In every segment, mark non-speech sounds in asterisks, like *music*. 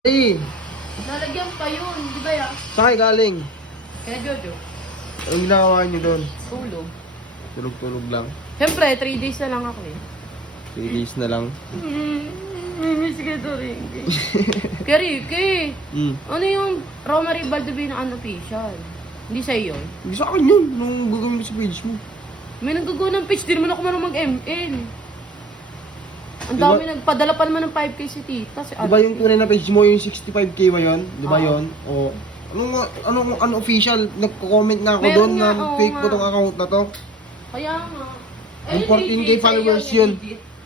Ay! Hey. Nalagyan pa yun, di ba yan? Ya? Sa'kin galing. Kaya Jojo? Anong ginawa nyo doon? Tulog. Tulog-tulog lang. Siyempre, 3 days na lang ako eh. 3 days na lang? Mm, may miss ka to rin. Kaya Ricky, mm. ano yung Romary Baldovino unofficial? Hindi sa yun? Hindi sa'kin yun, nung gagawin sa page mo. May nagagawa ng page, di naman ako marunong mag-ML. Ang diba, dami Di nagpadala pa naman ng 5K si Tita. Si diba yung tunay na page mo, yung 65K ba, yan? Di ba uh -huh. yon? Diba ah. yun? O, anong, anong, anong official, nagko comment na ako Mayroon doon nga, na fake oh, ko tong account na to? Kaya nga. Yung 14K followers yun.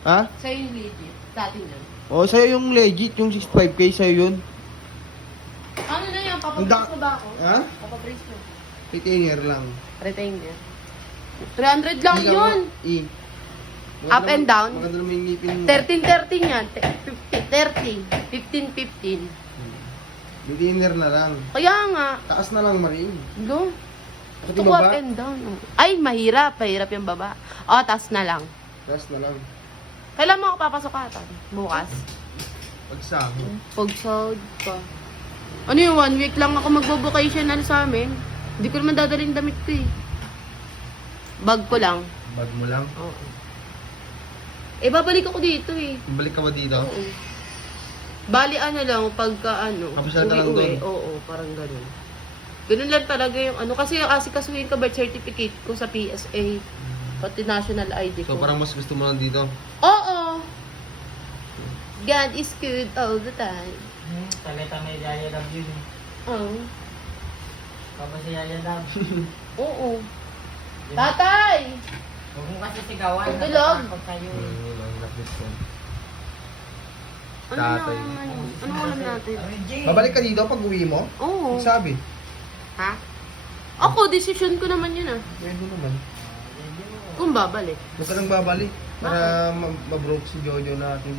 Ha? Sa'yo yung legit. Sa yun. legit. Dati O, oh, sa'yo yung legit, yung 65K, sa'yo yun. Ano na yan? Papabrace da- mo ba ako? Ha? Papabrace na. Retainer lang. Retainer. 300 lang Hindi yun! Ako, eh. Up Wad and mag down. Maganda naman yung ngipin 13-13 yan. 30, 15 15-15. 15. hmm. dinner na lang. Kaya nga. Taas na lang marim. Hindi. No. Ito ko baba? up and down. Ay, mahirap. Mahirap yung baba. O, taas na lang. Taas na lang. Kailan mo ako papasok ata? Bukas? Pagsahod. Pagsahod pa. Ano yung one week lang ako magbo-vocational sa amin? Hindi ko naman dadaling damit ko eh. Bag ko lang. Bag mo lang? Oo. Eh, babalik ako dito eh. Babalik ka ba dito? Oo. Bali, ano lang, pagka ano, Kapusin uwi, lang uwi. Oo, oo, parang ganun. Ganun lang talaga yung ano. Kasi yung asikasuhin ka birth certificate ko sa PSA. Mm-hmm. Uh Pati -huh. national ID so, ko. So, parang mas gusto mo lang dito? Oo. oo. God is good all the time. Mm -hmm. tame may Yaya Dab yun eh. Uh -huh. *laughs* oo. Kapag si Yaya Dab. Oo. Yeah. Tatay! Huwag mo kasi sigawan. Tulog. Ano naman Ano alam natin? Babalik ka dito pag uwi mo? Oo. Oh. sabi? Ha? Ako, ah. decision ko naman yun ah. Pwede naman. Kung babalik. Huwag ka nang babalik. Para mabroke ma -ma si Jojo natin.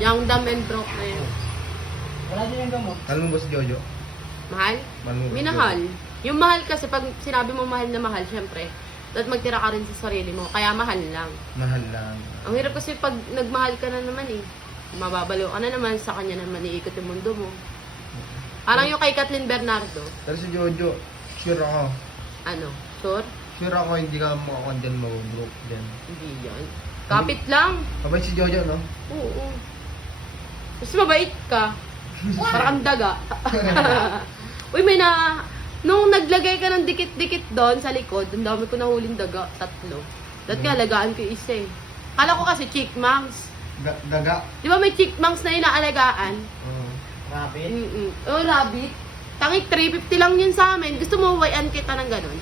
Young, dumb, and broke na yun. Wala din yung gamot. Alam mo si Jojo? Mahal? Minahal. Jojo? Yung mahal kasi pag sinabi mo mahal na mahal, syempre at magtira ka rin sa sarili mo. Kaya mahal lang. Mahal lang. Ang hirap kasi pag nagmahal ka na naman eh. Mababalo ka na naman sa kanya na maniikot eh, yung mundo mo. Parang okay. yung kay Kathleen Bernardo. Pero si Jojo, sure ako. Ano? Sure? Sure ako, hindi ka mo ako mo mabubrook din. Hindi yan. Kapit Ay, lang. Mabait si Jojo, no? Oo. Mas mabait ka. *laughs* Parang daga. *laughs* Uy, may na nung naglagay ka ng dikit-dikit doon sa likod, ang dami ko huling daga, tatlo. Dahil mm. nga, -hmm. alagaan ko yung isa eh. Kala ko kasi chickmunks. daga? Di ba may chickmunks na inaalagaan? Mm. Uh -huh. Rabbit? mm Oh, -mm. rabbit. Tangik, 350 lang yun sa amin. Gusto mo, huwayan kita ng ganun.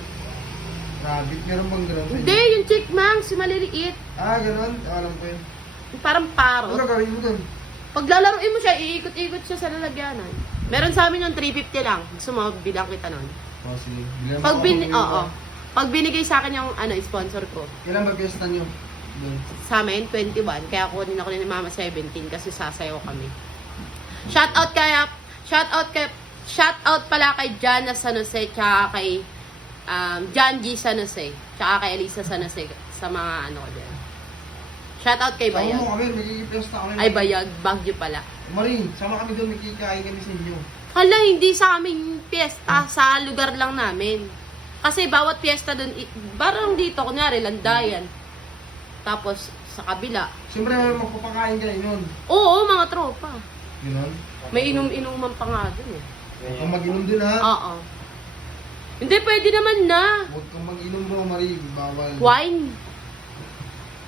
Rabbit, meron bang ganun? Hindi, yung chickmunks, yung maliliit. Ah, ganun? Alam ko yun. Yung parang parot. Ano gagawin mo pag paglalamin mo siya, iikot-ikot siya sa lalagyanan. Meron sa amin yung 350 lang. Gusto mo, bilang kita nun. Oh, Pag, bin-, ano bin oo, oo. Pag binigay sa akin yung ano, yung sponsor ko. Kailan mag-guest na yeah. Sa amin, 21. Kaya ako kunin ako ni Mama 17 kasi sasayaw kami. Shout out kaya, shout out kay, shout out pala kay Jana San Jose, tsaka kay um, John G. San Jose, tsaka kay Elisa San Jose, sa mga ano ko dyan. Shout out kay sao Bayag. Oo, kami nagigipis na kami. Ay, Bayag. Bagyo pala. Marin, sama kami doon. Nakikain kami sa inyo. Hala, hindi sa aming piyesta. Huh? Sa lugar lang namin. Kasi bawat piyesta doon, barang dito, kunyari, landayan. Tapos, sa kabila. Siyempre, magpapakain ka yun. Oo, oo, mga tropa. Ganun? May inom-inuman pa nga doon eh. Huwag mag din ha? Uh oo. -oh. Hindi, pwede naman na. Huwag kang mag-inom bro, Marie. Bawal. Wine.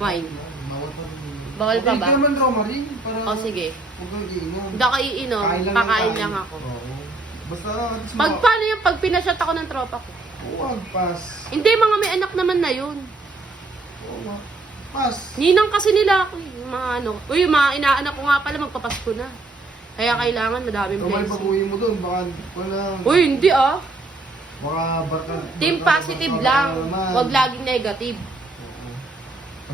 Wine. *laughs* Bawal o, pa hindi ba? Hindi naman daw marinig. Para oh, sige. Huwag kang iinom. Hindi ako iinom. Pakain lang, lang, ako. Oh. Basta, pag ma- paano yung pag pinashot ako ng tropa ko? Huwag, oh, pass. Hindi, mga may anak naman na yun. Huwag, oh, pass. Ninang kasi nila ako. Uy, mga ano. Uy, mga inaanak ko nga pala, magpapasko na. Kaya kailangan madaming mo. Tumal pa po mo doon, baka wala. Uy, hindi ah. Baka, baka, Team baka, positive, positive baka, lang. Huwag laging negative.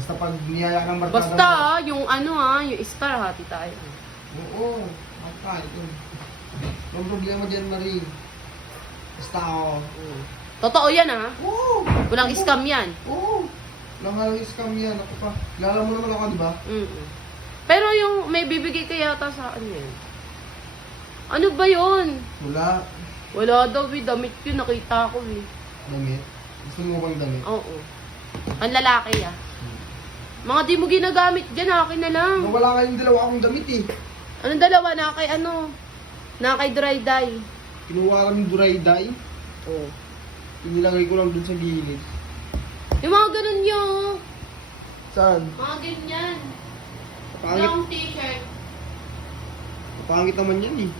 Pag Basta pag niyala ng barkada. Basta, ba? yung ano ha, ah, yung star hati tayo. Oo, oh, maka ito. Ang no problema dyan, Marie. Basta ako. Oh, oh. Totoo yan ha? Ah. Oo. Oh, Walang ako. Oh, scam yan. Oo. Oh, Nangalang scam yan. Ako pa. Lala mo naman ako, di ba? Oo. Mm-hmm. Pero yung may bibigay ka yata sa akin yan. Ano ba yun? Wala. Wala daw eh. Damit yun. Nakita ko eh. Damit? Gusto mo bang damit? Oo. Oh, oh. Ang lalaki ah. Mga di mo ginagamit dyan, akin na lang. No, wala kayong dalawa akong damit eh. Anong dalawa? Na kay ano? Na kay dry dye. Kinuha kami dry dye? Oo. Oh. Inilagay ko lang dun sa gilid. Yung mga ganun nyo. Saan? Mga ganyan. Kapangit. Long t-shirt. Kapangit naman yan eh.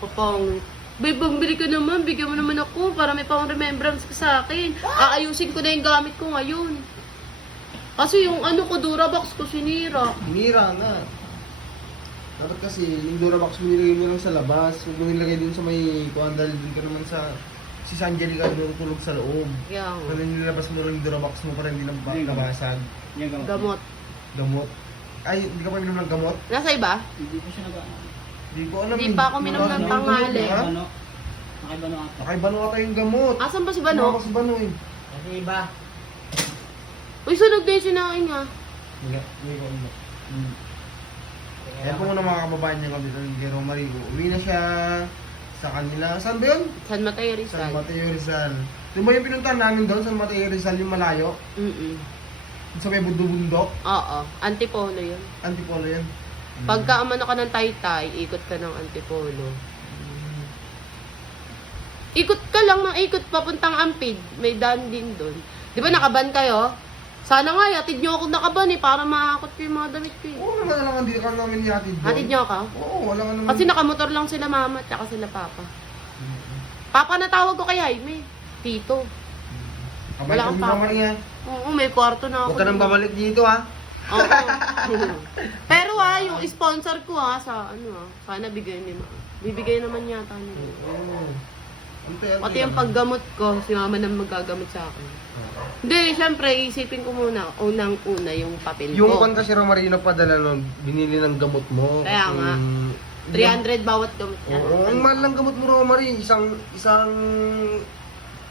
Kapangit. Babe, bumili ka naman. Bigyan mo naman ako para may pang remembrance ka sa akin. Aayusin *gasps* ko na yung gamit ko ngayon. Kasi yung ano ko, Durabox ko sinira. Sinira na. Dapat kasi yung Durabox mo nilagay mo lang sa labas. Huwag um, mo nilagay din sa may kuhan dahil ka naman sa... Si San Jerica tulog sa loob. Yeah. Kaya nilabas mo lang yung Durabox mo para hindi nang kabasag. Gamot. gamot. Gamot. Ay, hindi ka pa minum ng gamot? Nasa iba? Hindi pa siya nag-ano. Hindi ko alam. Hindi, hindi pa ako minum Man, ng, ng tangal ganun, eh. eh. Nakaibano ata. Nakaibano ata yung gamot. Asan ba si Bano? Nakaibano ba si Bano, Bano eh. Nasa iba. Uy, sunog din siya na akin nga. Hindi, hindi ko ano. Ayan po muna mga kababayan niya kami ng Gero Marigo. Uwi na siya sa kanila. Saan ba yun? San Mateo Rizal. San Mateo Rizal. Doon ba diba yung pinuntahan namin doon? San Mateo Rizal yung malayo? Mm-mm. Sa may budubundok? Oo. Antipolo yun. Antipolo yun. Mm. Pagka umano ka ng taytay, -tay, ikot ka ng antipolo. Ikot ka lang ng ikot papuntang ampid. May daan din doon. Di ba nakaban kayo? Sana nga, hatid nyo ako nakaban eh, para makakot ko yung mga damit ko eh. Oh, Oo, wala lang, hindi ka namin ni hatid doon. Hatid nyo ako? Oo, wala lang naman. Kasi nakamotor lang sila mama, at saka sila papa. Papa na tawag ko kay Jaime. Tito. Abay, wala kang ni papa. Niya. Oo, uh -uh, may kwarto na ako. Huwag ka, ka nang babalik dito ha. Oo. Uh -huh. *laughs* *laughs* Pero ha, uh, yung sponsor ko ha, uh, sa ano ha, sana bigay ni ma. Bibigay naman yata niya. Oo. Oh. Pati yan. yung paggamot ko, si mama na magagamot sa akin. Hindi, uh-huh. Oh. siyempre, isipin ko muna, unang-una yung papel yung ko. Yung kanta si Romarino padala nun, binili ng gamot mo. Kaya nga. Um, ang, uh, 300 bawat gamot niya. Oo, oh, ang mahal ng gamot mo, Romarino. Isang, isang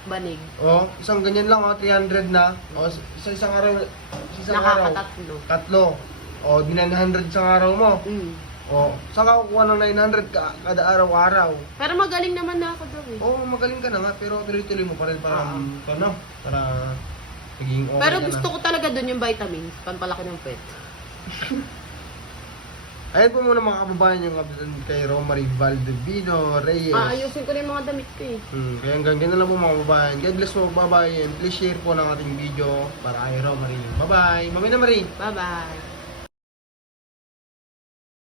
banig. Oh, isang ganyan lang oh, 300 na. Oh, isa isang araw, isang Nakakatatlo. araw. Tatlo. Oh, dinan 100 sa araw mo. Mm. Oh, sa ako kuha ng 900 ka, kada araw-araw. Pero magaling naman na ako daw eh. Oo, oh, magaling ka na nga, pero tuloy-tuloy mo pa rin para, um, ah. para, para, para maging okay Pero gusto na. ko talaga doon yung vitamins, pampalaki ng pet. *laughs* Ayan po muna mga kababayan yung kapitan kay Romary Valdivino Reyes. Ah, uh, ayusin ko na yung mga damit ko eh. Hmm, kaya hanggang ganyan lang po mga kababayan. God bless po, so, bye bye. please share po ng ating video para kay Romary. Bye bye. Babay na Marie. Bye bye.